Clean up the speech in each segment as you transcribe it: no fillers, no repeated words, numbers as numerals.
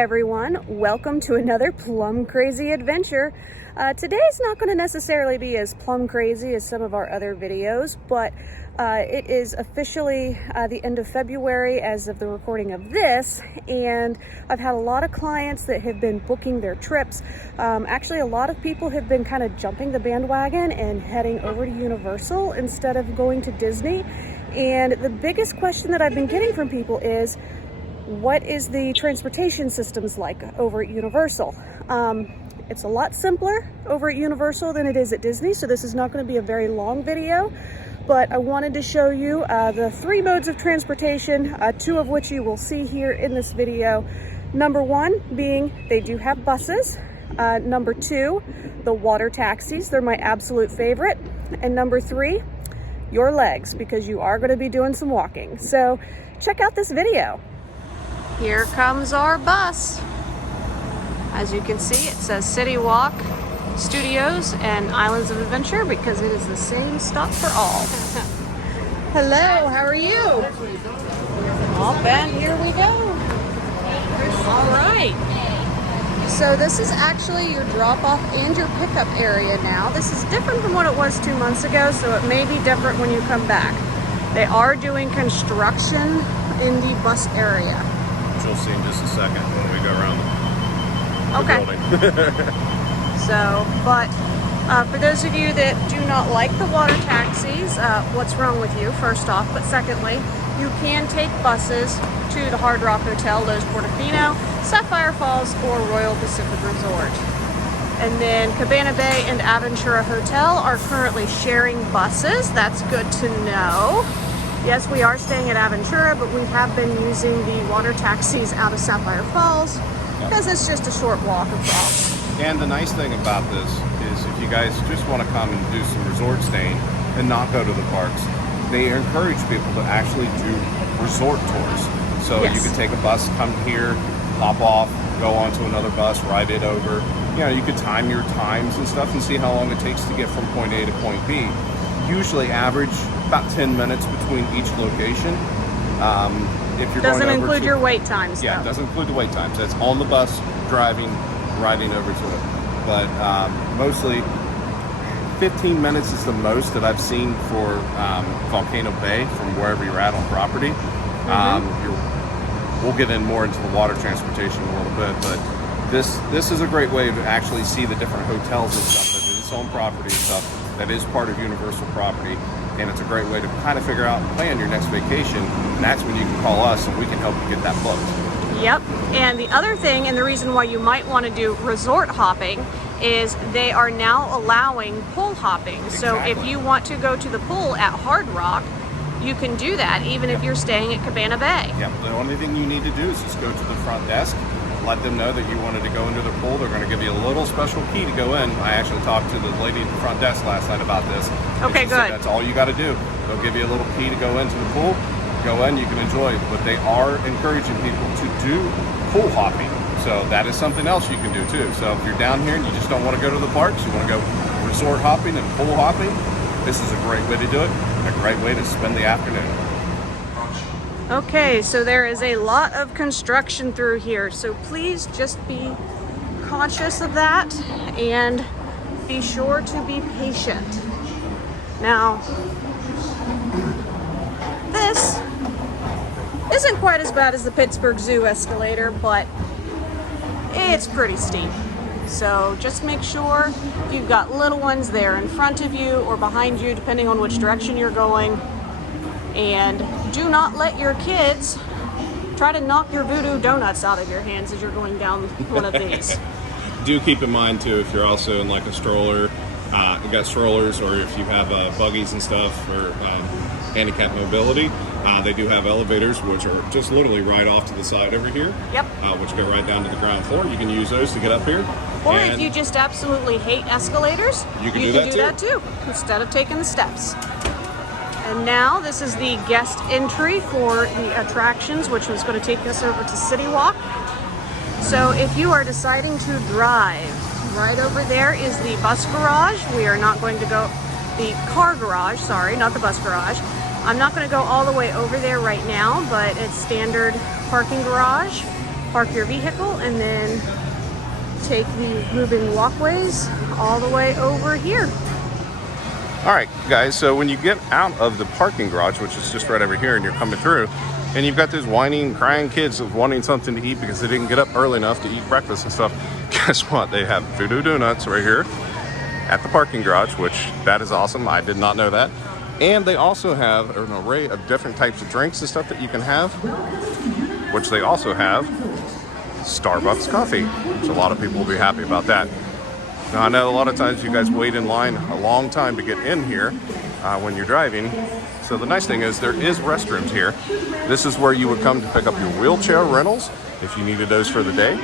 everyone, welcome to another plum crazy adventure. Today's not going to necessarily be as plum crazy as some of our other videos, but it is officially the end of February as of the recording of this, and I've had a lot of clients that have been booking their trips. Actually, a lot of people have been kind of jumping the bandwagon and heading over to Universal instead of going to Disney. And the biggest question that I've been getting from people is, what is the transportation systems like over at Universal? It's a lot simpler over at Universal than it is at Disney, so this is not going to be a very long video, but I wanted to show you the three modes of transportation, two of which you will see here in this video. Number one being they do have buses. Number two, the water taxis. They're my absolute favorite. And number three, your legs, because you are going to be doing some walking. So check out this video. Here comes our bus. As you can see, it says City Walk Studios and Islands of Adventure because it is the same stop for all. Hello, how are you? All Ben, here we go. All right. So this is actually your drop-off and your pickup area now. This is different from what it was 2 months ago, so it may be different when you come back. They are doing construction in the bus area. Which you'll see in just a second when we go around the building. So, but for those of you that do not like the water taxis, what's wrong with you, first off? But secondly, you can take buses to the Hard Rock Hotel, Los Portofino, Sapphire Falls, or Royal Pacific Resort. And then Cabana Bay and Aventura Hotel are currently sharing buses. That's good to know. Yes, we are staying at Aventura, but we have been using the water taxis out of Sapphire Falls because it's just a short walk across. And the nice thing about this is if you guys just want to come and do some resort staying and not go to the parks, they encourage people to actually do resort tours. So Yes. you could take a bus, come here, hop off, go on to another bus, ride it over. You know, you could time your times and stuff and see how long it takes to get from point A to point B. Usually average about 10 minutes between each location. If you're Doesn't going over include to, your wait times, Yeah, though. it doesn't include the wait times. That's on the bus, driving, riding over to it. But mostly 15 minutes is the most that I've seen for Volcano Bay from wherever you're at on property. We'll get in more into the water transportation in a little bit, but this is a great way to actually see the different hotels and stuff that is on property and stuff that is part of Universal property. And it's a great way to kind of figure out and plan your next vacation. And that's when you can call us and we can help you get that booked. Yep. And the other thing, and the reason why you might want to do resort hopping, is they are now allowing pool hopping. So if you want to go to the pool at Hard Rock, you can do that even if you're staying at Cabana Bay. Yep. The only thing you need to do is just go to the front desk, let them know that you wanted to go into their pool. They're going to give you a little special key to go in. I actually talked to the lady at the front desk last night about this. Okay, She said good. that's all you got to do. They'll give you a little key to go into the pool. Go in, you can enjoy it. But they are encouraging people to do pool hopping. So that is something else you can do too. So if you're down here and you just don't want to go to the parks, you want to go resort hopping and pool hopping, this is a great way to do it and a great way to spend the afternoon. Okay, so there is a lot of construction through here, so please just be conscious of that and be sure to be patient. Now, this isn't quite as bad as the Pittsburgh Zoo escalator, but it's pretty steep. So just make sure you've got little ones there in front of you or behind you, depending on which direction you're going. And do not let your kids try to knock your voodoo donuts out of your hands as you're going down one of these. Do keep in mind too, if you're also in like a stroller, you got strollers, or if you have buggies and stuff for handicap mobility, they do have elevators which are just literally right off to the side over here. Yep. Which go right down to the ground floor. You can use those to get up here. Or And if you just absolutely hate escalators, You can do do that too, instead of taking the steps. And now this is the guest entry for the attractions, which was going to take us over to City Walk. So if you are deciding to drive, right over there is the bus garage. We are not going to go, the car garage, sorry, not the bus garage. I'm not going to go all the way over there right now, but it's standard parking garage. park your vehicle, and then take the moving walkways all the way over here. All right, guys, so when you get out of the parking garage, which is just right over here, and you're coming through, and you've got those whining, crying kids of wanting something to eat because they didn't get up early enough to eat breakfast and stuff, guess what? They have Voodoo Donuts right here at the parking garage, which that is awesome. I did not know that. And they also have an array of different types of drinks and stuff that you can have, which they also have Starbucks coffee, which a lot of people will be happy about that. Now, I know a lot of times you guys wait in line a long time to get in here when you're driving. So the nice thing is there is restrooms here. This is where you would come to pick up your wheelchair rentals if you needed those for the day,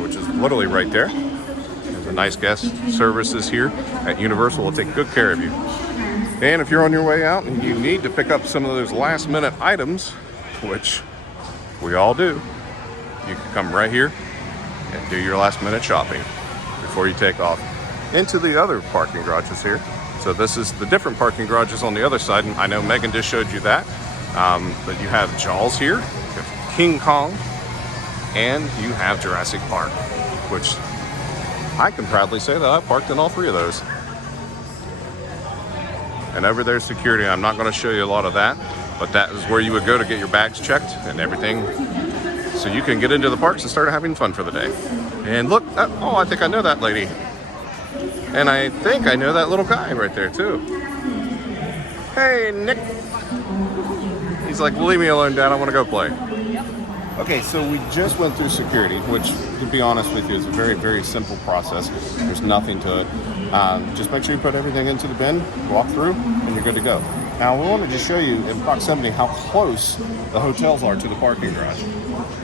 which is literally right there. There's a nice guest services here at Universal will take good care of you. And if you're on your way out and you need to pick up some of those last minute items, which we all do, you can come right here and do your last minute shopping before you take off into the other parking garages here. So this is the different parking garages on the other side, and I know Megan just showed you that. But you have Jaws here, you have King Kong, and you have Jurassic Park, which I can proudly say that I've parked in all three of those. And over there's security. I'm not going to show you a lot of that, but that is where you would go to get your bags checked and everything, so you can get into the parks and start having fun for the day. And look, oh, I think I know that lady. And I think I know that little guy right there too. Hey, Nick. He's like, leave me alone, Dad, I want to go play. Okay, so we just went through security, which, to be honest with you, is a very, very simple process. There's nothing to it. Just make sure you put everything into the bin, walk through, and you're good to go. Now, we wanted to show you in proximity how close the hotels are to the parking garage.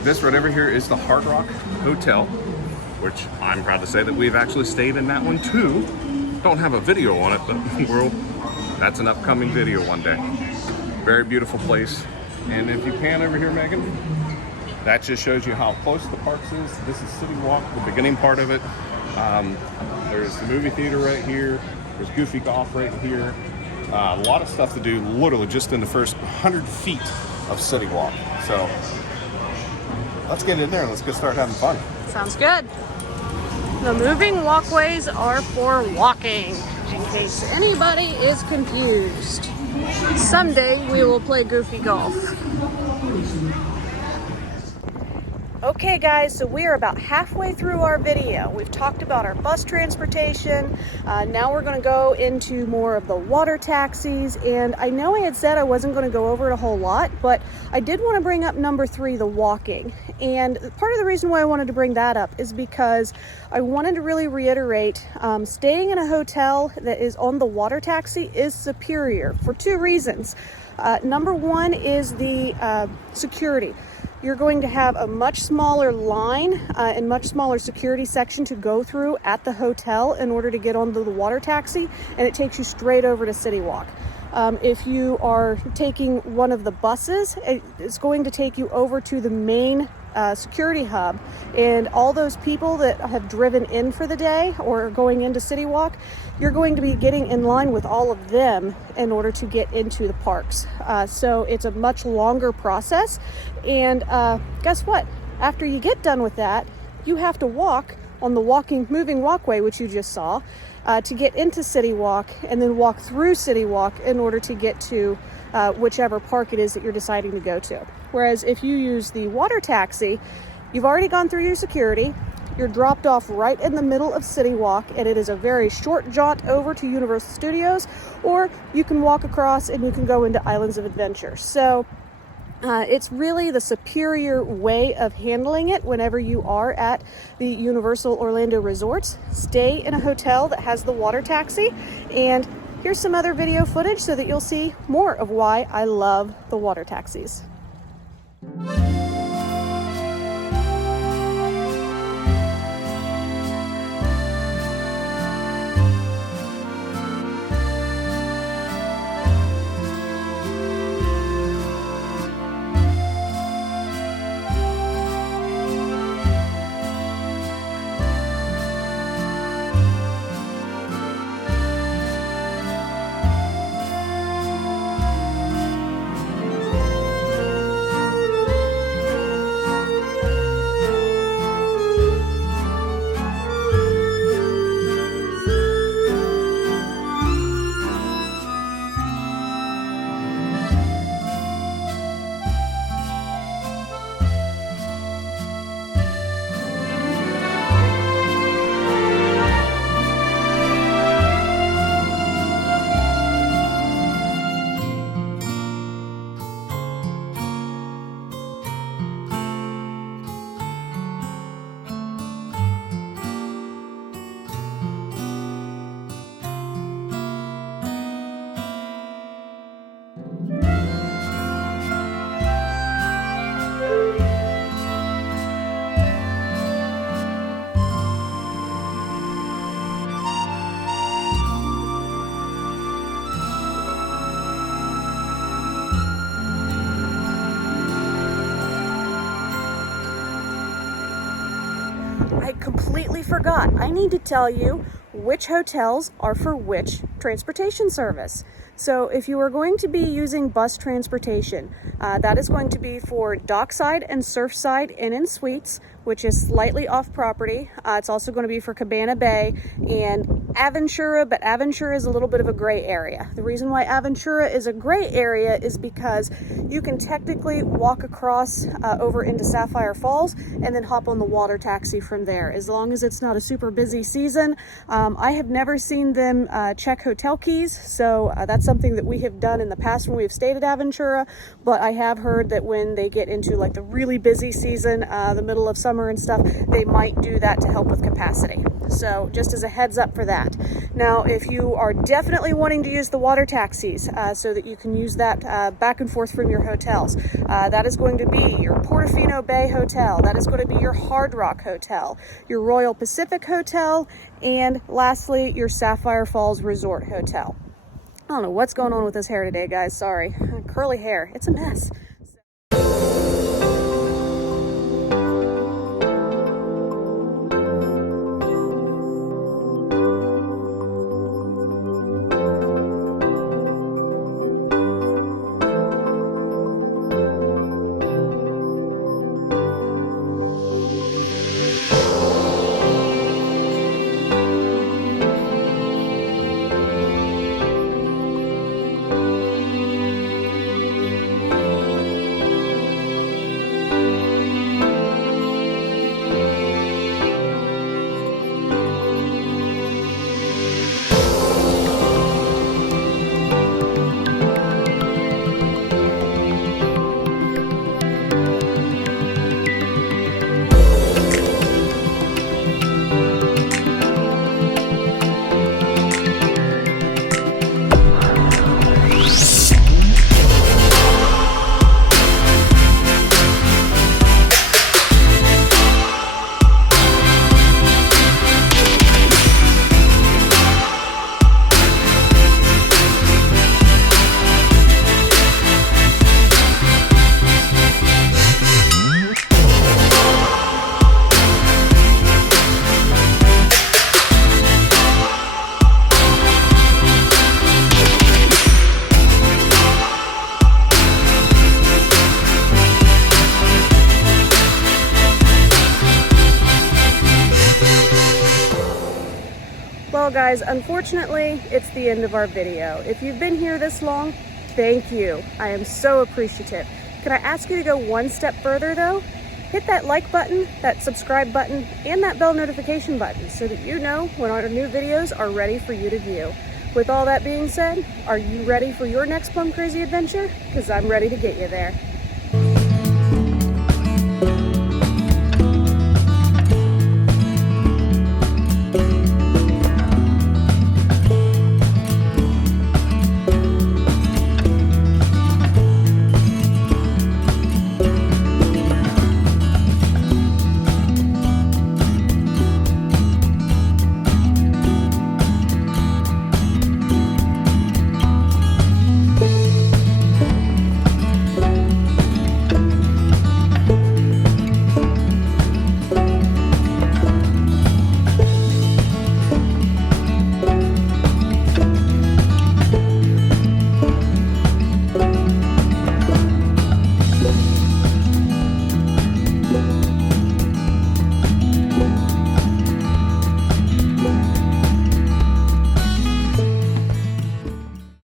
This right over here is the Hard Rock Hotel, which I'm proud to say that we've actually stayed in that one too. Don't have a video on it, but that's an upcoming video one day. Very beautiful place. And if you pan over here, Megan, that just shows you how close the parks is. This is City Walk, the beginning part of it. There's the movie theater right here. There's Goofy Golf right here. A lot of stuff to do literally just in the first 100 feet of City Walk. So let's get in there and let's get started having fun. Sounds good. The moving walkways are for walking, in case anybody is confused. Someday we will play Goofy Golf. Okay guys, so we are about halfway through our video. We've talked about our bus transportation. Now we're going to go into more of the water taxis. And I know I had said I wasn't going to go over it a whole lot, but I did want to bring up number 3, the walking. And part of the reason why I wanted to bring that up is because I wanted to really reiterate, staying in a hotel that is on the water taxi is superior for 2 reasons. Number 1 is the security. You're going to have a much smaller line and much smaller security section to go through at the hotel in order to get onto the water taxi, and it takes you straight over to City Walk. If you are taking one of the buses, it's going to take you over to the main security hub, and all those people that have driven in for the day or going into City Walk, you're going to be getting in line with all of them in order to get into the parks. So it's a much longer process, and guess what? After you get done with that, you have to walk on the moving walkway, which you just saw, to get into City Walk, and then walk through City Walk in order to get to whichever park it is that you're deciding to go to. Whereas if you use the water taxi, you've already gone through your security, you're dropped off right in the middle of City Walk, and it is a very short jaunt over to Universal Studios, or you can walk across and you can go into Islands of Adventure. So it's really the superior way of handling it whenever you are at the Universal Orlando Resorts. Stay in a hotel that has the water taxi, and here's some other video footage so that you'll see more of why I love the water taxis. I completely forgot. I need to tell you which hotels are for which transportation service. So if you are going to be using bus transportation, that is going to be for Dockside and Surfside Inn and Suites, which is slightly off property. It's also going to be for Cabana Bay and Aventura, but Aventura is a little bit of a gray area. The reason why Aventura is a gray area is because you can technically walk across over into Sapphire Falls and then hop on the water taxi from there, as long as it's not a super busy season. I have never seen them check hotel keys, so that's something that we have done in the past when we've stayed at Aventura, but I have heard that when they get into like the really busy season, the middle of summer and stuff, they might do that to help with capacity. So just as a heads up for that. Now, if you are definitely wanting to use the water taxis so that you can use that back and forth from your hotels, that is going to be your Portofino Bay Hotel, that is going to be your Hard Rock Hotel, your Royal Pacific Hotel, and lastly, your Sapphire Falls Resort Hotel. I don't know what's going on with this hair today, guys. Sorry. Curly hair. It's a mess. Well guys, unfortunately, it's the end of our video. If you've been here this long, thank you. I am so appreciative. Can I ask you to go one step further though? Hit that like button, that subscribe button, and that bell notification button so that you know when our new videos are ready for you to view. With all that being said, are you ready for your next Plum Crazy adventure? Because I'm ready to get you there.